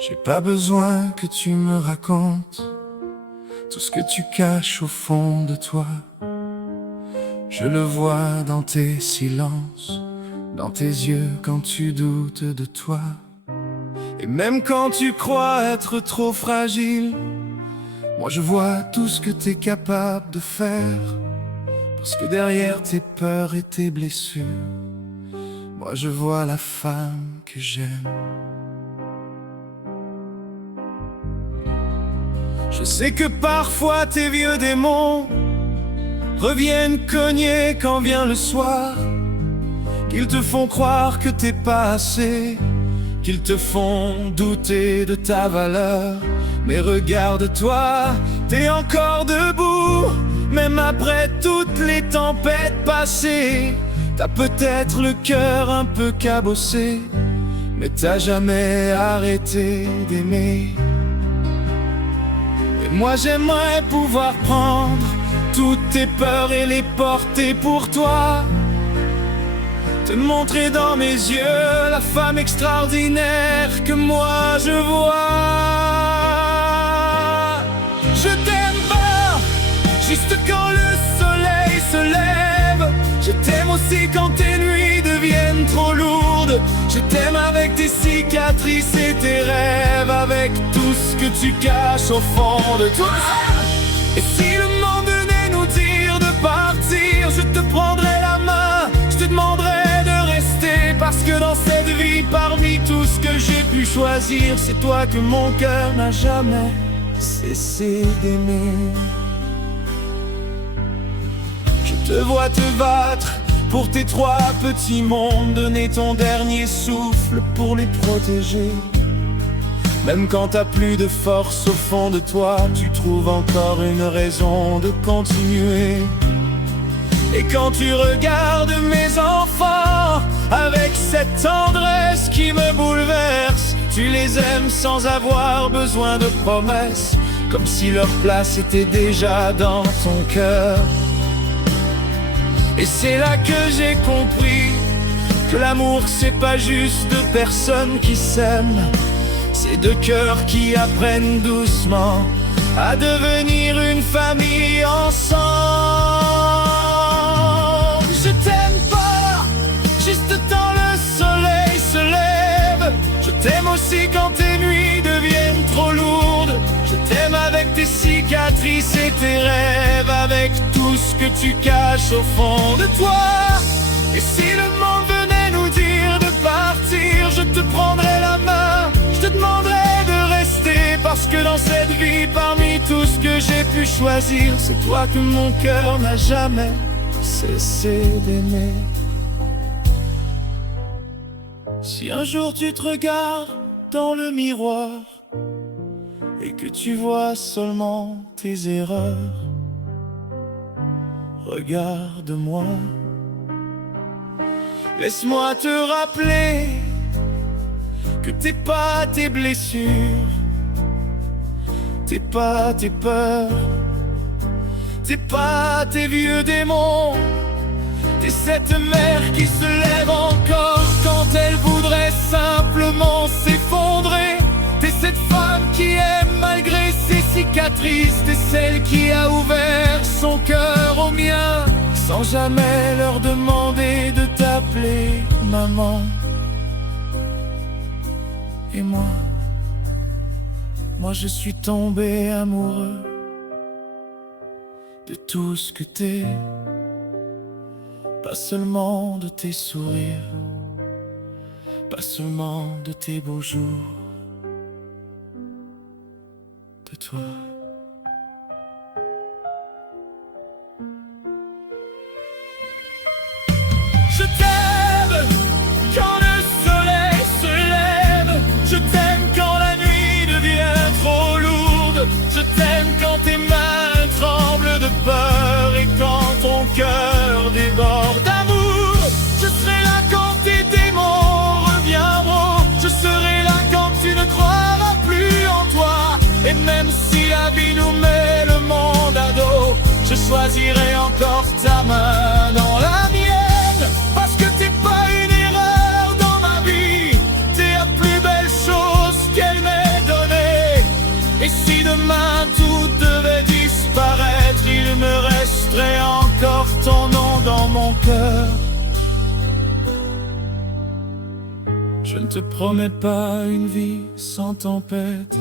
J'ai pas besoin que tu me racontes tout ce que tu caches au fond de toi. Je le vois dans tes silences, dans tes yeux quand tu doutes de toi. Et même quand tu crois être trop fragile, moi je vois tout ce que t'es capable de faire. Parce que derrière tes peurs et tes blessures, moi je vois la femme que j'aime. Je sais que parfois tes vieux démons reviennent cogner quand vient le soir, qu'ils te font croire que t'es pas assez, qu'ils te font douter de ta valeur. Mais regarde-toi, t'es encore debout, même après toutes les tempêtes passées. T'as peut-être le cœur un peu cabossé, mais t'as jamais arrêté d'aimer. Et moi j'aimerais pouvoir prendre toutes tes peurs et les porter pour toi, te montrer dans mes yeux la femme extraordinaire que moi je vois. Je t'aime pas juste quand le soleil se lève, je t'aime aussi quand tes nuits deviennent trop lourdes. Je t'aime avec tes cicatrices et tes rêves, avec tout ce que tu caches au fond de toi. Et si le monde venait nous dire de partir, je te prendrais la main, je te demanderais de rester. Parce que dans cette vie, parmi tout ce que j'ai pu choisir, c'est toi que mon cœur n'a jamais cessé d'aimer. Je te vois te battre pour tes trois petits mondes, donner ton dernier souffle pour les protéger. Même quand t'as plus de force au fond de toi, tu trouves encore une raison de continuer. Et quand tu regardes mes enfants avec cette tendresse qui me bouleverse, tu les aimes sans avoir besoin de promesses, comme si leur place était déjà dans ton cœur. Et c'est là que j'ai compris que l'amour c'est pas juste deux personnes qui s'aiment, c'est deux cœurs qui apprennent doucement à devenir une famille ensemble. Je t'aime pas juste quand le soleil se lève, je t'aime aussi quand tes nuits deviennent trop lourdes. Je t'aime avec tes cicatrices et tes rêves, avec tout ce que tu caches au fond de toi. Et si le monde venait nous dire de partir, je te prendrais la main, je te demanderais de rester. Parce que dans cette vie, parmi tout ce que j'ai pu choisir, c'est toi que mon cœur n'a jamais cessé d'aimer. Si un jour tu te regardes dans le miroir et que tu vois seulement tes erreurs, regarde-moi, laisse-moi te rappeler que t'es pas tes blessures, t'es pas tes peurs, t'es pas tes vieux démons. T'es cette mère qui se lève encore quand elle voudrait simplement s'effondrer. T'es cette femme qui aime malgré ses cicatrices. T'es celle qui a ouvert son cœur au mien sans jamais leur demander de t'appeler maman. Et moi je suis tombé amoureux de tout ce que t'es, pas seulement de tes sourires, pas seulement de tes beaux jours, de toi. Je t'aime quand le soleil se lève, je t'aime quand la nuit devient trop lourde, je t'aime quand tes mains tremblent de peur et quand ton cœur déborde d'amour. Je serai là quand tes démons reviendront, je serai là quand tu ne croiras plus en toi. Et même si la vie nous met le monde à dos, je choisirai encore ta main dans la mienne. Parce que t'es pas une erreur dans ma vie, t'es la plus belle chose qu'elle m'ait peur. Je ne te promets pas une vie sans tempête.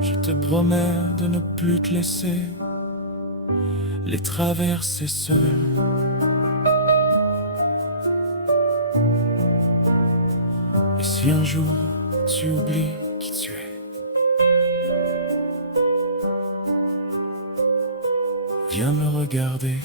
Je te promets de ne plus te laisser les traverser seul. Et si un jour tu oublies qui tu es, viens me regarder.